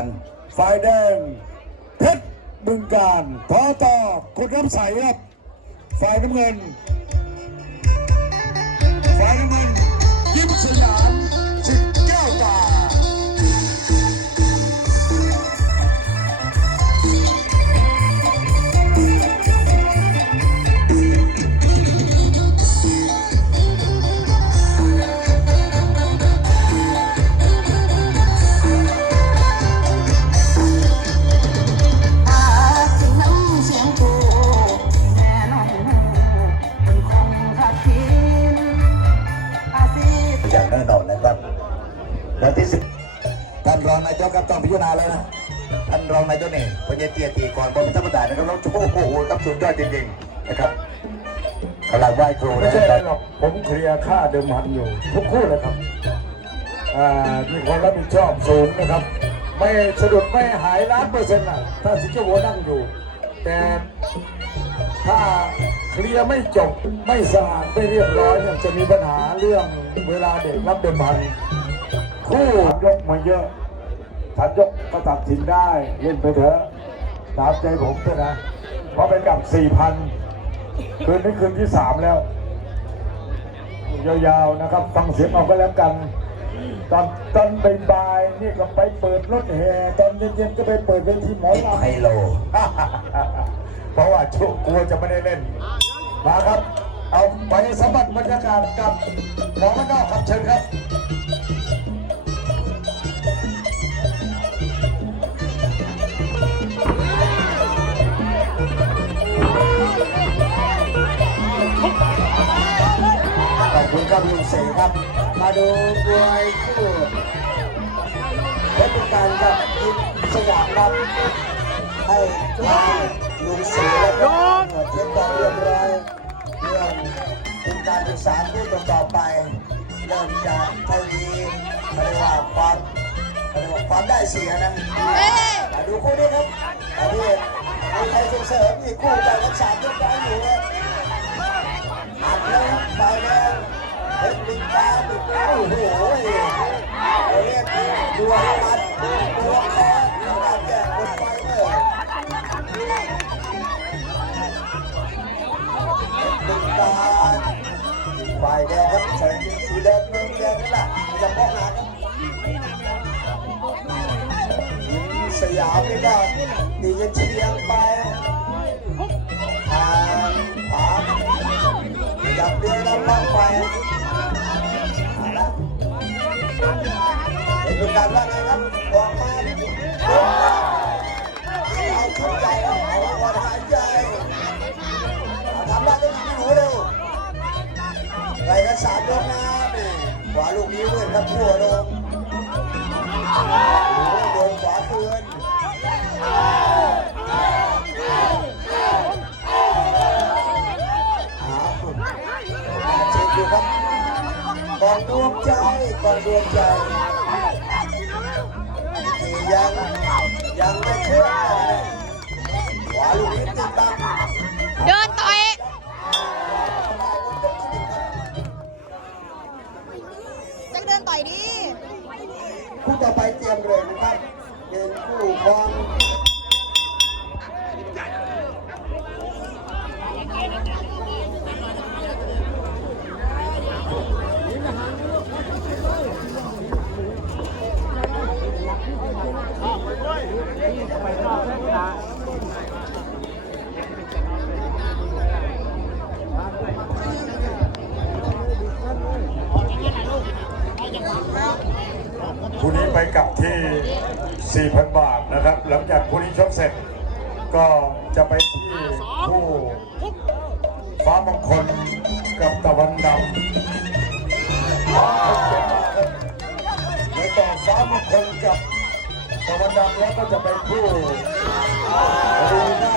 ันฝ่ายแดงเพชรบึงการทอต่อคุณน้ำใสครับ ฝ่ายน้ำเงิน ฝ่ายน้ำานรายกครับต้องพิจารณาแล้วนะท่านรองนายกนี่พญเตียตีก่อนบนเป็นธรรมดานะครับแล้วโอ้โหครับสุดยอดจริงๆนะครับกำลังไหว้ครูไม่นะใช่ครับหรอกผมเคลียร์ค่าเดิมพันอยู่ทุกคู่เลยครับอ่ามีความรับผิดชอบสูงนะครับ ไม่สะดุดไม่หายล้านเปอร์เซ็นต์อะถ้าสิงคโปร์นั่งอยู่ แต่ถ้าเคลียร์ไม่จบไม่สะอาดไม่เรียบร้อยเนี่ยจะมีปัญหาเรื่องเวลาเด็กรับเดิมพันคู่ยกมาเยอะ ถ้ายกก็ตัดสินได้เล่นไปเถอะตามใจผมเถอะนะ เพราะไปกลับสี่พันคืนนี้คืนที่สามแล้ว ยาวๆนะครับ ฟังเสียงเอาก็แล้วกัน ตอนตอนบ่ายๆนี่ก็ไปเปิดรถแห่ตอนเย็นๆก็ไปเปิดเวทีหมอลำไฮโล เพราะว่าช่วงกลัวจะไม่ได้เล่น มาครับ เอาไปสัมผัสบรรยากาศกับหมอมันนอกครับเชิญครับ คุณครับลุงเสกครับ มาดูมวยคู่เพชรบุญการกับยิมสยามครับให้ลุงเสกและก็หมวดเทียบต่อเรียบร้อยเรื่องเป็นการศึกษาคู่ต่อไปเริ่มจากทวีเขาเรียกว่าความเรียกว่าความได้เสียนะมาดูคู่นี้ครับอันนี้มีใครส่งเสริมอีกคู่จากทั้งสามยกได้อยู่เลยอัดแล้วไปแล้ว เอ็นบินตาบิดโอ้โหเรียกดวงมัดดวงคอดวงแก่คนไปเลยเอ็นบินตาฝ่ายแดงครับใส่สีแดงเมืองแดงนี่แหละจะป้องหาครับสยามนี่ก็ตีจะเชียงไปทางขวาจับเรือน้ำมันไป ลูกการว่าไงครับบอกมาบอาเอาชุดใหญ่เอาเอาวันหายใจเอาทำได้ต้องทำให้หนูเร็วไล่กันสามยกนะขวาลูกนี้เว้ยครับหัวลง ยังยังไม่เชื่อเลยขวาลูกนี้ติดตั้งเดินต่อยจะเดินต่อยดิคู่ต่อไปเตรียมเลยนะครับเป็นคู่ของคู่ ที่ 4,000 บาทนะครับ หลังจากคู่นี้ชกเสร็จ ก็จะไปที่คู่ฟ้ามงคลกับตะวันดำในต่อฟ้ามงคลกับตะวันดำแล้วก็จะไปคู่ดูนะ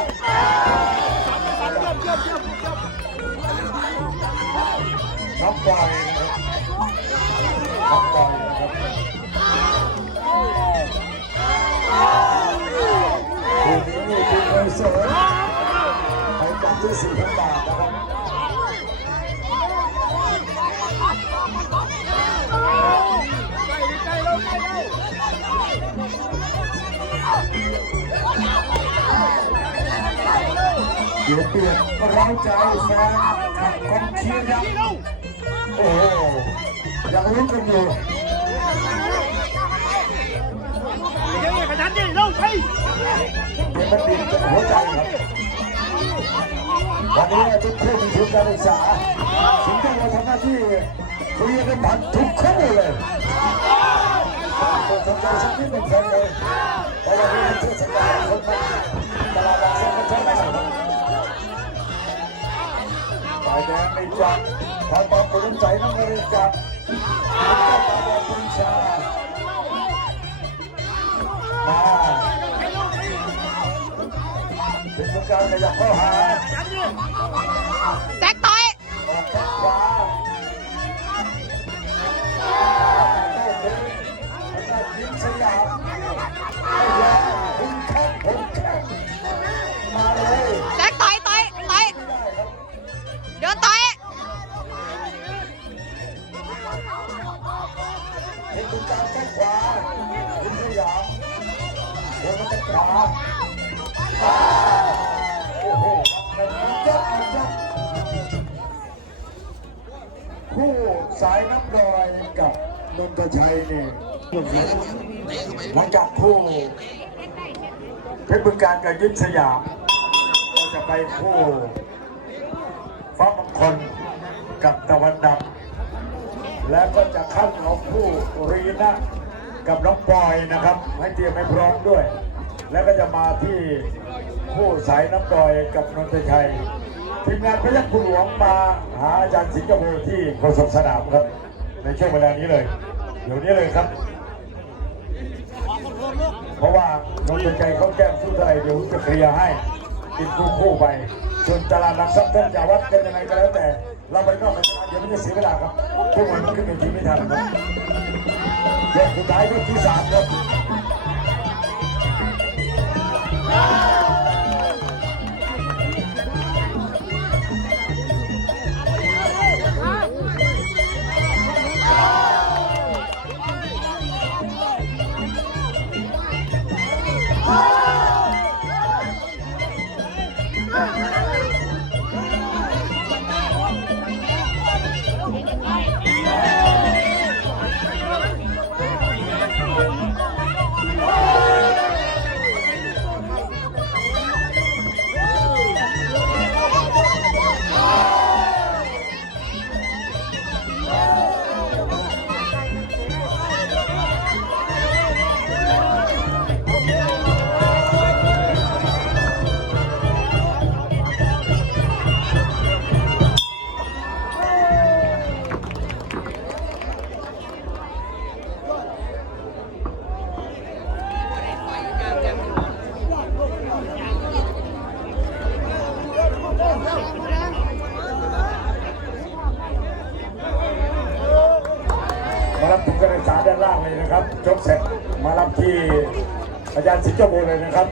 ไปกลับที่4,000บาทนะครับเดี๋ยวเปลี่ยนร้าใจแฟนขับกองเชียร์ยักษ์โอ้โหยังลุ้นกันอยู่เดี๋ยวไปทันดิลงไปเดี๋ยวมันบินจากหัวใจครับ วันนี้ทุกคู่มีทุนการศึกษาถึงต้องมาทำหน้าที่คลียร์กันผ่านทุกคู่เลยต้องทำใจสักนิดหนึ่งเลยเพราะวันนี้เป็นเทศกาลคนมาตลาดหลักทรัพย์กันใช่ไหมฝ่ายแดงในจับทางปอมปุ้มใจน้ำเงินจับทางตาบอดปุญชามาเป็นประการขยับเข้าหา แจ็คต่อยออกต่อยแจ็คต่อยต่อยต่อยเดินต่อยเห็นคุณการแข้งขวายิ้มสยามเดินมาทางขวา คู่สายน้ำดอยกับนนทชัยเนี่หลังจากคู่เพชรบึงการกับยุทธสยามก็จะไปคู่ฟ้ามงคลกับตะวันดำและก็จะขั้นของคู่รีนะกับน้องปอยนะครับ ให้เตรียมให้พร้อมด้วย แล้วก็จะมาที่คู่สายน้ำดอยกับนนทชัย ทีมงานพยัคฆ์หลวงมาหาอาจารย์สิงคโปร์ที่โฆษกสนามครับ ในช่วงเวลานี้เลย เดี๋ยวนี้เลยครับ เพราะว่าโดนใจเขาแจ้งสู้เท่าไหร่เดี๋ยวจะเคลียร์ให้กินคู่คู่ไปส่วนตลาดหลักทรัพย์ท่านจะวัดกันยังไงก็แล้วแต่ เราไปนอกไปนานเดี๋ยวมันจะเสียเวลาครับพวกมันขึ้นในทีไม่ทันครับยกสุดท้ายยกที่สามครับ เลยนะครับ จบเสร็จมารับที่อาจารย์สิจโบเลยนะครับ